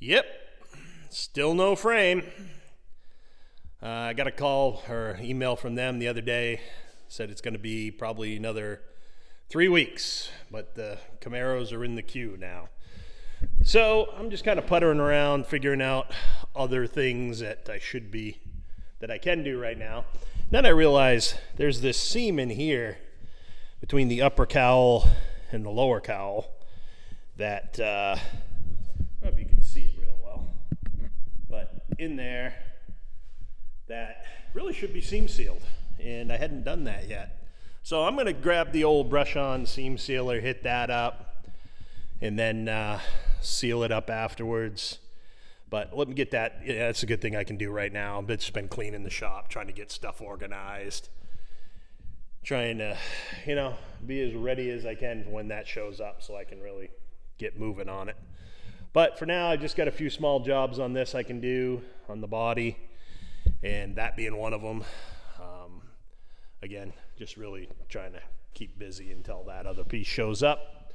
Yep, still no frame. I got a call or email from them the other day. Said it's going to be probably another 3 weeks, but the Camaros are in the queue now. So I'm just kind of puttering around, figuring out other things that I can do right now. Then I realize there's this seam in here between the upper cowl and the lower cowl that, I don't know if you can see it real well, but in there that really should be seam sealed, and I hadn't done that yet. So I'm going to grab the old brush-on seam sealer, hit that up, and then seal it up afterwards. But let me get that. Yeah, that's a good thing I can do right now. I've just been cleaning the shop, trying to get stuff organized, trying to, be as ready as I can for when that shows up so I can really get moving on it. But for now, I just got a few small jobs on this I can do on the body, and that being one of them. Again, just really trying to keep busy until that other piece shows up.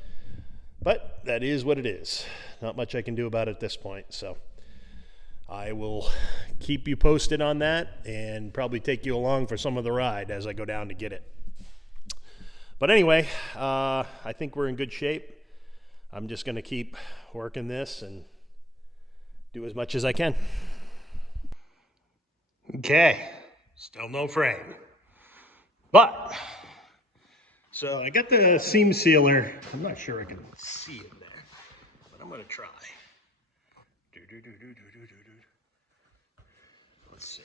But that is what it is. Not much I can do about it at this point, so I will keep you posted on that and probably take you along for some of the ride as I go down to get it. But anyway, I think we're in good shape. I'm just going to keep working this and do as much as I can. Okay, still no frame. But, so I got the seam sealer. I'm not sure I can see it there, but I'm going to try. Let's see.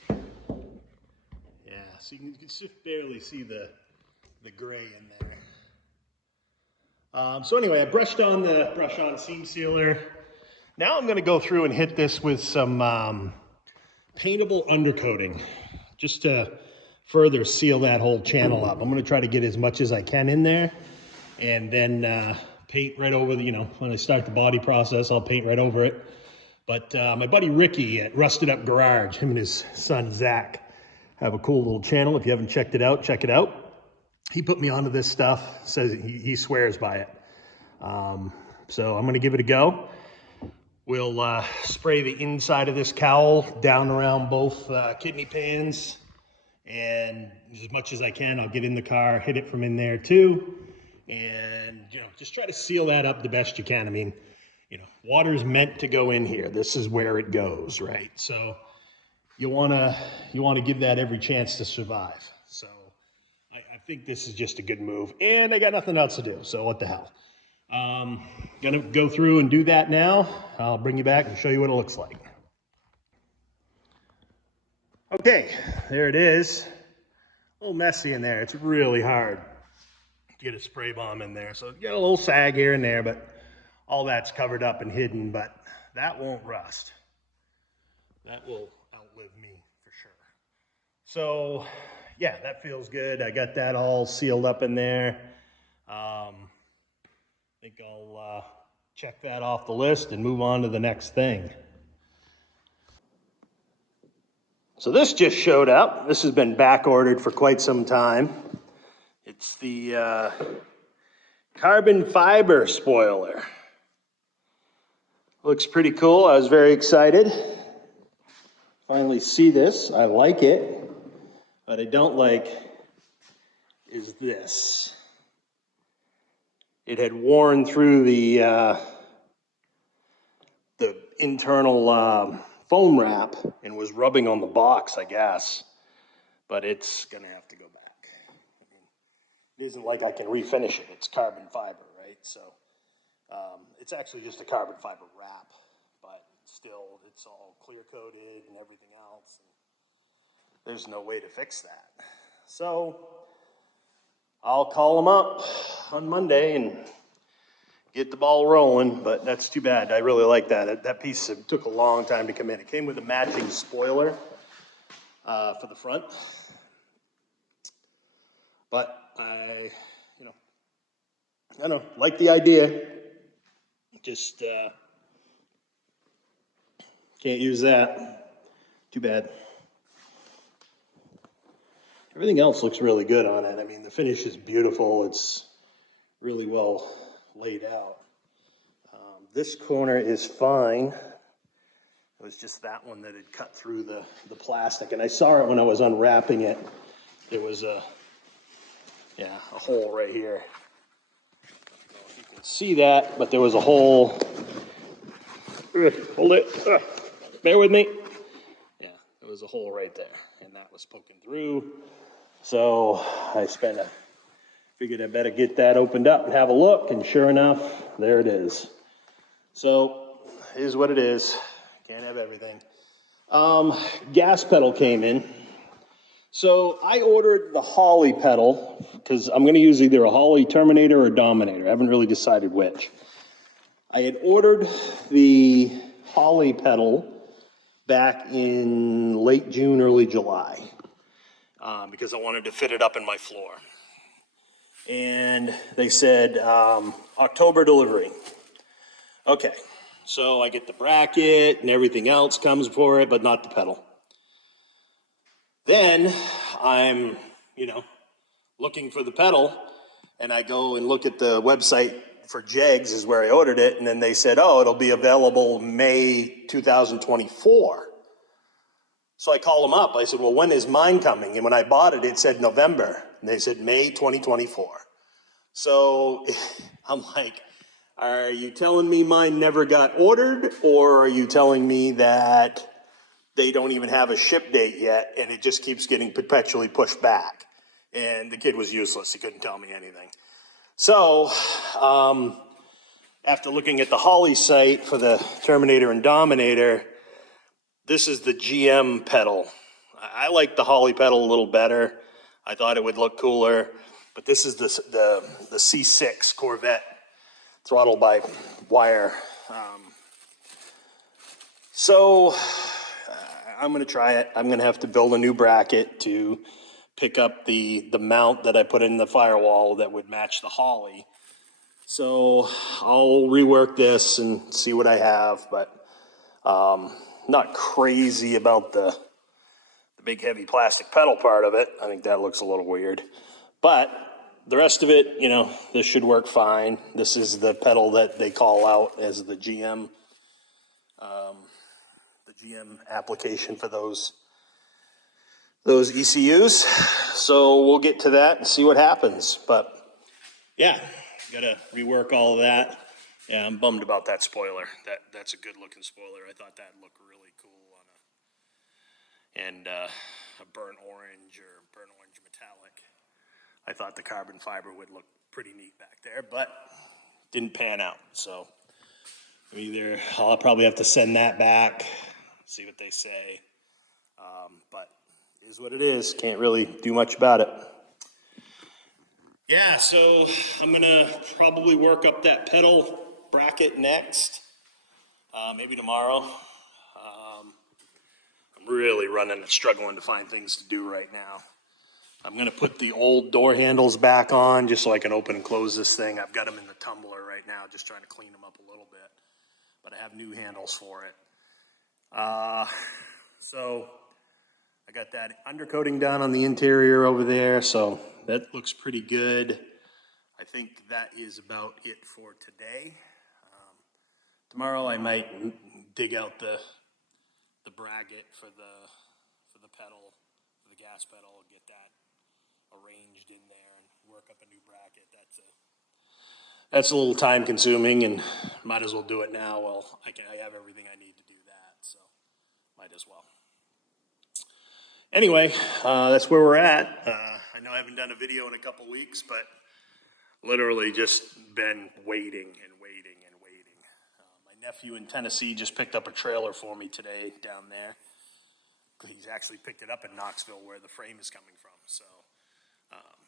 Yeah, so you can just barely see the gray in there. So anyway, I brushed on the brush-on seam sealer. Now I'm going to go through and hit this with some paintable undercoating, just to further seal that whole channel up. I'm going to try to get as much as I can in there, and then paint right over the, when I start the body process, I'll paint right over it. But my buddy Ricky at Rusted Up Garage, him and his son Zach, have a cool little channel. If you haven't checked it out, check it out. He put me onto this stuff, says he swears by it. So I'm going to give it a go. We'll spray the inside of this cowl down around both kidney pans, and as much as I can, I'll get in the car, hit it from in there too, and just try to seal that up the best you can. I mean, water's meant to go in here. This is where it goes, right? So you wanna give that every chance to survive. So I think this is just a good move, and I got nothing else to do, so what the hell. Gonna go through and do that now. I'll bring you back and show you what it looks like. Okay, there it is. A little messy in there. It's really hard to get a spray bomb in there. So you got a little sag here and there, but all that's covered up and hidden, but that won't rust. That will outlive me for sure. So yeah, that feels good. I got that all sealed up in there. I think I'll check that off the list and move on to the next thing. So this just showed up. This has been back ordered for quite some time. It's the carbon fiber spoiler. Looks pretty cool. I was very excited. Finally see this. I like it. What I don't like is this. It had worn through the internal foam wrap and was rubbing on the box, I guess. But it's gonna have to go back. I mean, it isn't like I can refinish it. It's carbon fiber, right? So it's actually just a carbon fiber wrap, but still it's all clear coated and everything else. And there's no way to fix that. So I'll call them up on Monday and get the ball rolling, but that's too bad. I really like that. That piece took a long time to come in. It came with a matching spoiler for the front. But I don't know, like the idea. Just can't use that. Too bad. Everything else looks really good on it. I mean, the finish is beautiful. It's really well laid out. This corner is fine. It was just that one that had cut through the plastic, and I saw it when I was unwrapping it. There was a hole right here. I don't know if you can see that, but there was a hole. Hold it. Bear with me. Yeah, there was a hole right there, and that was poking through. So I figured I better get that opened up and have a look, and sure enough, there it is. So, here's what it is. Can't have everything. Gas pedal came in. So I ordered the Holly pedal, because I'm going to use either a Holly Terminator or Dominator. I haven't really decided which. I had ordered the Holly pedal back in late June, early July, because I wanted to fit it up in my floor. And they said October delivery. Okay, so I get the bracket and everything else comes for it, but not the pedal. Then I'm, looking for the pedal, and I go and look at the website for Jegs is where I ordered it, and then they said, oh, it'll be available May 2024. So I call them up. I said, well, when is mine coming? And when I bought it, it said November, and they said May 2024. So I'm like, are you telling me mine never got ordered, or are you telling me that they don't even have a ship date yet and it just keeps getting perpetually pushed back? And the kid was useless. He couldn't tell me anything. So after looking at the Holly site for the Terminator and Dominator, this is the GM pedal. I like the Holly pedal a little better. I thought it would look cooler, but this is the C6 Corvette throttle by wire. So I'm going to try it. I'm going to have to build a new bracket to pick up the mount that I put in the firewall that would match the Holly. So I'll rework this and see what I have, but not crazy about the big heavy plastic pedal part of it. I think that looks a little weird. But the rest of it, this should work fine. This is the pedal that they call out as the GM application for those ECUs. So we'll get to that and see what happens. But yeah, gotta rework all of that. Yeah, I'm bummed about that spoiler. That's a good looking spoiler. I thought that'd look really cool on a burnt orange or burnt orange metallic. I thought the carbon fiber would look pretty neat back there, but didn't pan out. So I'll probably have to send that back, see what they say. But it is what it is. Can't really do much about it. Yeah, so I'm gonna probably work up that pedal bracket next, maybe tomorrow. I'm really struggling to find things to do right now. I'm gonna put the old door handles back on just so I can open and close this thing. I've got them in the tumbler right now, just trying to clean them up a little bit, but I have new handles for it. So I got that undercoating done on the interior over there, so that looks pretty good. I think that is about it for today. Tomorrow I might dig out the bracket for the pedal, for the gas pedal, get that arranged in there and work up a new bracket. That's a little time consuming, and might as well do it now. Well, I have everything I need to do that, so might as well. Anyway, that's where we're at. I know I haven't done a video in a couple weeks, but literally just been waiting and waiting and waiting. My nephew in Tennessee just picked up a trailer for me today down there. He's actually picked it up in Knoxville where the frame is coming from. So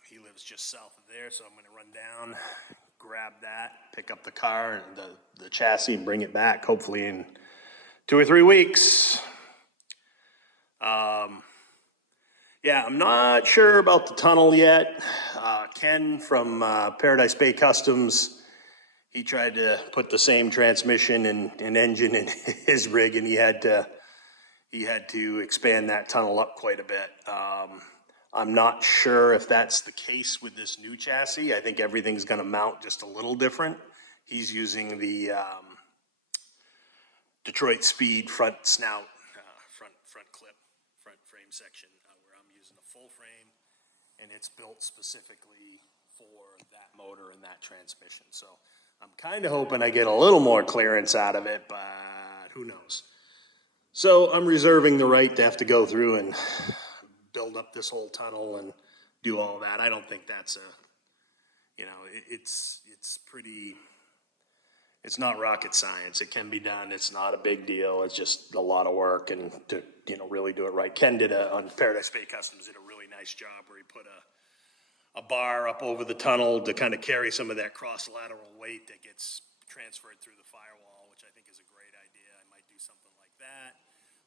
he lives just south of there, so I'm going to run down, grab that, pick up the car, and the chassis, and bring it back hopefully in 2 or 3 weeks. Yeah, I'm not sure about the tunnel yet. Ken from Paradise Bay Customs, he tried to put the same transmission and engine in his rig, and he had to expand that tunnel up quite a bit. I'm not sure if that's the case with this new chassis. I think everything's going to mount just a little different. He's using the Detroit Speed front snout, front clip, front frame section, where I'm using a full frame, and it's built specifically for that motor and that transmission. So I'm kind of hoping I get a little more clearance out of it, but who knows. So I'm reserving the right to have to go through and build up this whole tunnel and do all that. I don't think that's it's not rocket science. It can be done. It's not a big deal. It's just a lot of work, and to really do it right. Ken on Paradise Bay Customs did a really nice job where he put a bar up over the tunnel to kind of carry some of that cross-lateral weight that gets transferred through the firewall, which I think is a great idea. I might do something like that.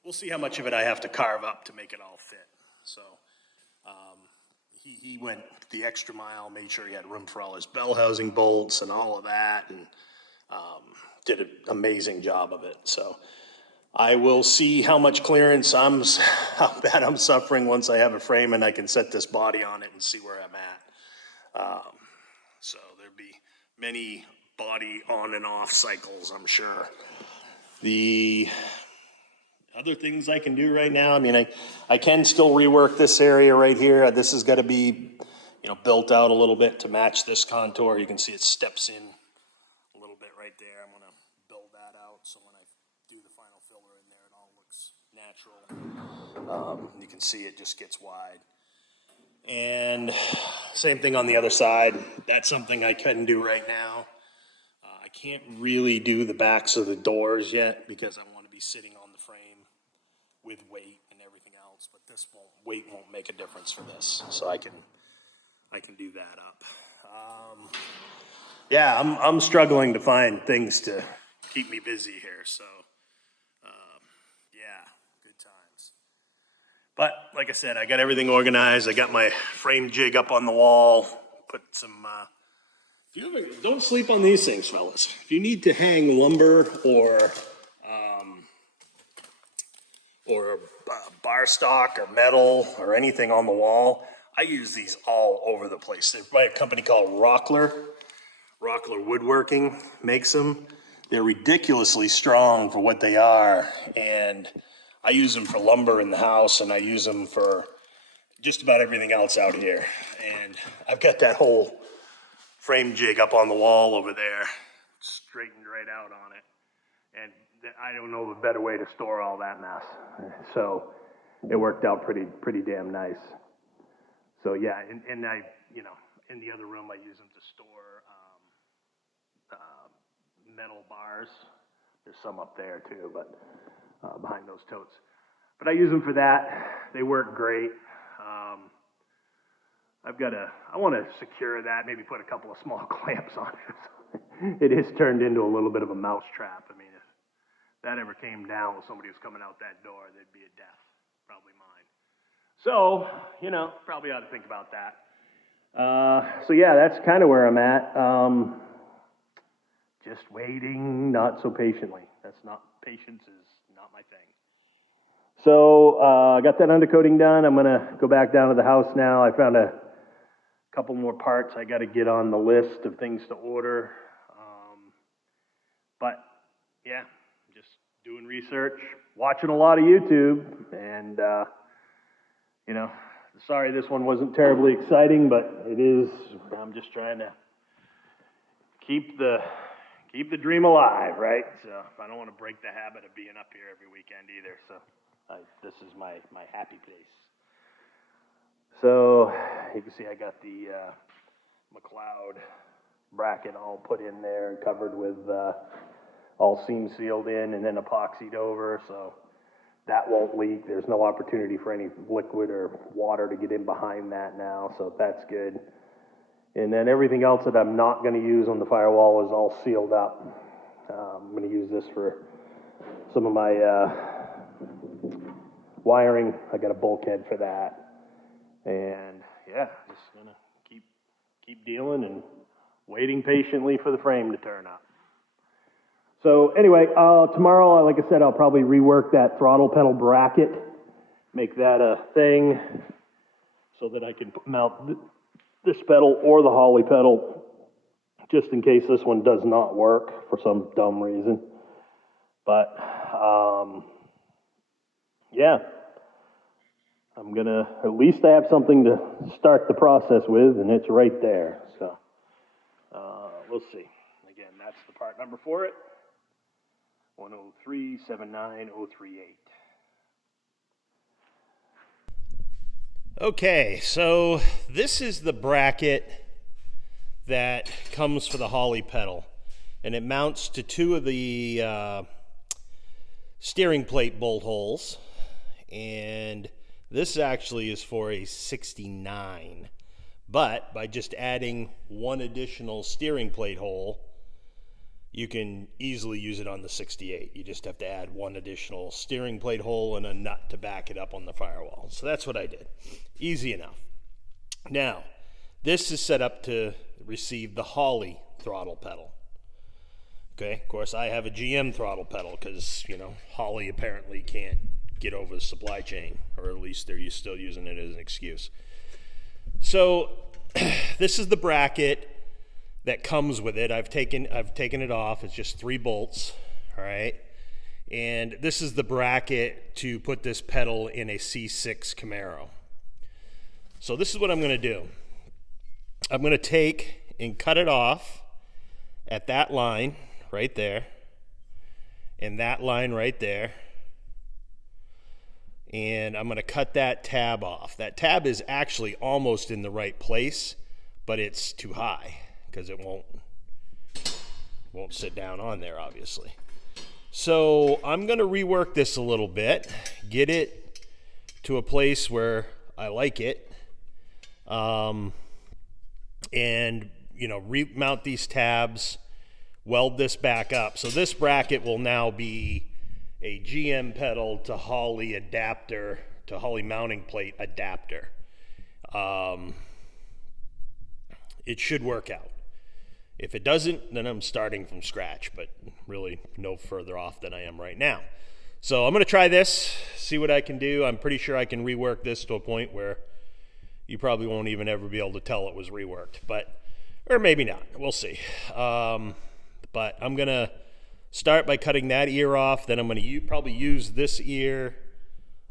We'll see how much of it I have to carve up to make it all fit. So he went the extra mile, made sure he had room for all his bell housing bolts and all of that, and did an amazing job of it. So I will see how much clearance how bad I'm suffering once I have a frame and I can set this body on it and see where I'm at. So there'll be many body on and off cycles, I'm sure. The other things I can do right now, I mean, I can still rework this area right here. This has got to be, built out a little bit to match this contour. You can see it steps in a little bit right there. I'm going to build that out so when I do the final filler in there, it all looks natural. You can see it just gets wide. And same thing on the other side. That's something I can do right now. I can't really do the backs of the doors yet because I want to be sitting on the frame with weight and everything else, but weight won't make a difference for this, so I can do that up. Yeah, I'm struggling to find things to keep me busy here, so yeah, good times. But like I said, I got everything organized. I got my frame jig up on the wall. Put some. Don't sleep on these things, fellas. If you need to hang lumber or bar stock or metal or anything on the wall, I use these all over the place. They're by a company called Rockler. Rockler Woodworking makes them. They're ridiculously strong for what they are, and I use them for lumber in the house, and I use them for just about everything else out here. And I've got that whole frame jig up on the wall over there, straightened right out on it. And I don't know of a better way to store all that mess. So it worked out pretty damn nice. So yeah, and I, in the other room I use them to store metal bars. There's some up there too, but behind those totes. But I use them for that. They work great. I want to secure that, maybe put a couple of small clamps on it. It is turned into a little bit of a mouse trap. I mean, if that ever came down when somebody was coming out that door, there'd be a death, probably mine. So, probably ought to think about that. So yeah, that's kind of where I'm at. Just waiting, not so patiently. Patience is not my thing. So I got that undercoating done. I'm gonna go back down to the house now. I found a couple more parts I got to get on the list of things to order. But yeah, just doing research, watching a lot of YouTube, and sorry this one wasn't terribly exciting, but it is. I'm just trying to keep the dream alive, right? So I don't want to break the habit of being up here every weekend either. So this is my happy place. So you can see I got the McLeod bracket all put in there and covered with all seam sealed in and then epoxied over, so that won't leak. There's no opportunity for any liquid or water to get in behind that now, so that's good. And then everything else that I'm not going to use on the firewall is all sealed up. I'm going to use this for some of my wiring. I got a bulkhead for that. And yeah, just going to keep dealing and waiting patiently for the frame to turn up. So anyway, tomorrow, like I said, I'll probably rework that throttle pedal bracket, make that a thing so that I can mount this pedal or the Holly pedal, just in case this one does not work for some dumb reason. But Yeah, I'm gonna, at least I have something to start the process with, and it's right there. So we'll see. Again, that's the part number for it. 103-79038. Okay, so this is the bracket that comes for the Holly pedal, and it mounts to two of the steering plate bolt holes, and this actually is for a 69, but by just adding one additional steering plate hole, you can easily use it on the 68. You just have to add one additional steering plate hole and a nut to back it up on the firewall. So that's what I did. Easy enough. Now, this is set up to receive the Holly throttle pedal. Okay, of course I have a GM throttle pedal because, you know, Holly apparently can't get over the supply chain, or at least they're still using it as an excuse. So this is the bracket that comes with it. I've taken it off. It's just 3 bolts, all right? And this is the bracket to put this pedal in a C6 Camaro. So this is what I'm gonna do. I'm gonna take and cut it off at that line right there, and that line right there, and I'm gonna cut that tab off. That tab is actually almost in the right place, but it's too high, because it won't sit down on there, obviously. So I'm gonna rework this a little bit, get it to a place where I like it, and, you know, remount these tabs, weld this back up. So this bracket will now be a GM pedal to Holly adapter, to Holly mounting plate adapter. It should work out. If it doesn't, then I'm starting from scratch, but really no further off than I am right now. So I'm gonna try this, see what I can do. I'm pretty sure I can rework this to a point where you probably won't even ever be able to tell it was reworked, or maybe not, we'll see. But I'm gonna start by cutting that ear off, then I'm gonna probably use this ear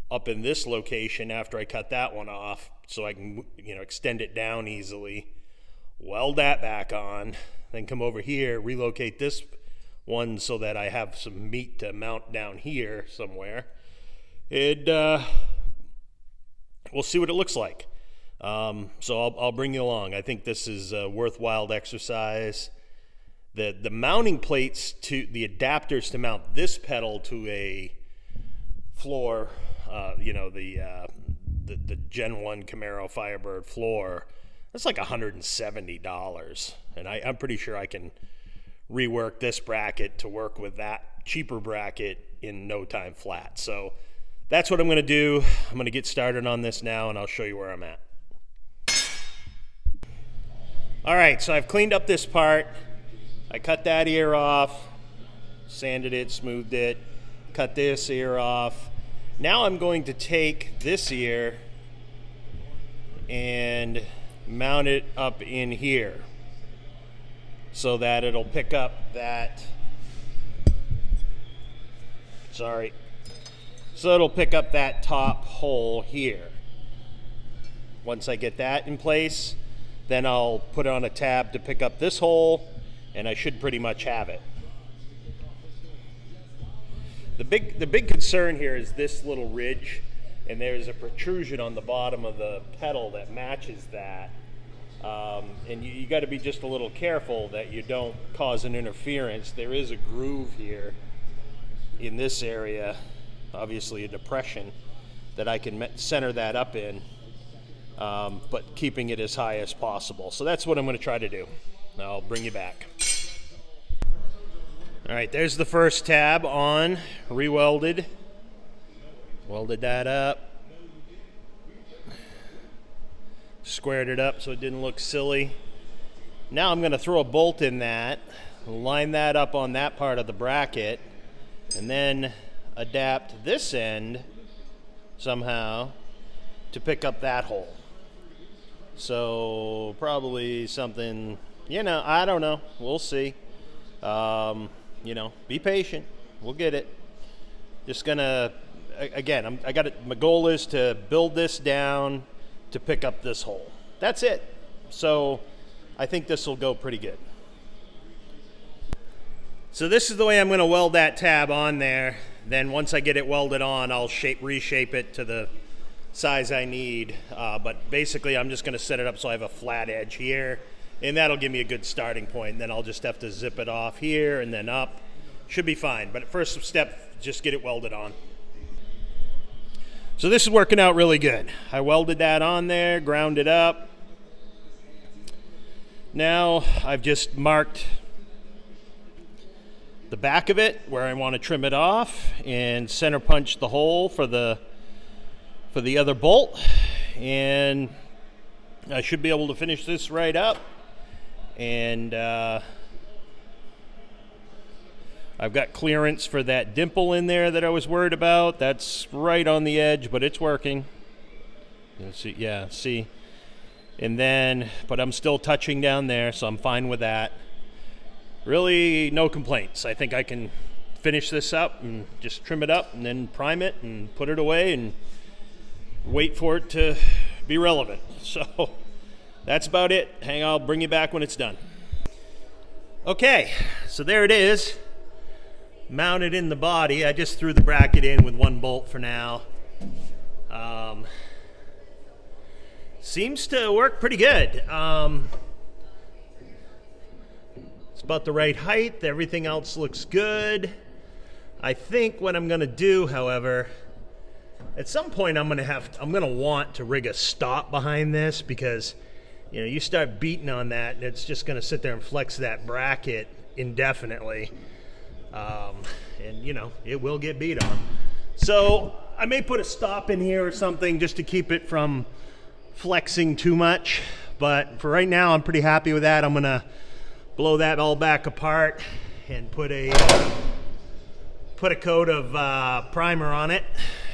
up in this location after I cut that one off, so I can, you know, extend it down easily, weld that back on, then come over here, relocate this one so that I have some meat to mount down here somewhere, and we'll see what it looks like. So I'll bring you along. I think this is a worthwhile exercise. The mounting plates, to the adapters to mount this pedal to a floor, you know, the Gen 1 Camaro Firebird floor, that's like $170, and I'm pretty sure I can rework this bracket to work with that cheaper bracket in no time flat. So that's what I'm gonna do. I'm gonna get started on this now, and I'll show you where I'm at. All right, so I've cleaned up this part. I cut that ear off, sanded it, smoothed it, cut this ear off. Now I'm going to take this ear and mount it up in here so that it'll pick up that, so it'll pick up that top hole here. Once I get that in place, then I'll put on a tab to pick up this hole, and I should pretty much have it. The big concern here is this little ridge, and there's a protrusion on the bottom of the pedal that matches that. And you got to be just a little careful that you don't cause an interference. There is a groove here in this area, obviously a depression, that I can center that up in, but keeping it as high as possible. So that's what I'm going to try to do. I'll bring you back. All right, there's the first tab on, re-welded. Welded that up. Squared it up so it didn't look silly. Now I'm going to throw a bolt in that, line that up on that part of the bracket, and then adapt this end somehow to pick up that hole. So probably something, you know, I don't know. We'll see. You know, be patient. We'll get it. Just gonna, again, I got it. My goal is to build this down to pick up this hole. That's it. So I think this will go pretty good. So this is the way I'm going to weld that tab on there. Then once I get it welded on, I'll reshape it to the size I need. But basically, I'm just going to set it up so I have a flat edge here, and that'll give me a good starting point. And then I'll just have to zip it off here and then up. Should be fine. But first step, just get it welded on. So this is working out really good. I welded that on there, ground it up. Now I've just marked the back of it where I want to trim it off and center punch the hole for the other bolt, and I should be able to finish this right up. And I've got clearance for that dimple in there that I was worried about. That's right on the edge, but it's working. You'll see, yeah, see. And then, but I'm still touching down there, so I'm fine with that. Really, no complaints. I think I can finish this up and just trim it up and then prime it and put it away and wait for it to be relevant. So that's about it. I'll bring you back when it's done. Okay, so there it is. Mounted in the body. I just threw the bracket in with one bolt for now. Seems to work pretty good. It's about the right height. Everything else looks good. I think what I'm going to do, however, at some point I'm going to want to rig a stop behind this, because you start beating on that and it's just going to sit there and flex that bracket indefinitely. And it will get beat on. So I may put a stop in here or something just to keep it from flexing too much. But for right now, I'm pretty happy with that. I'm gonna blow that all back apart and put a coat of primer on it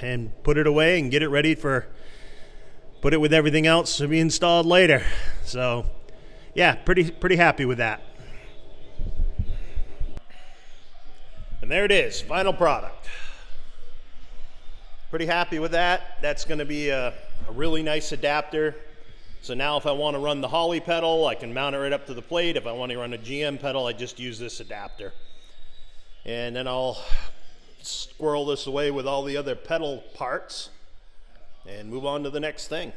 and put it away and get it ready put it with everything else to be installed later. So yeah, pretty happy with that. And there it is, final product. Pretty happy with that. That's going to be a really nice adapter. So now if I want to run the Holly pedal, I can mount it right up to the plate. If I want to run a GM pedal, I just use this adapter. And then I'll squirrel this away with all the other pedal parts and move on to the next thing.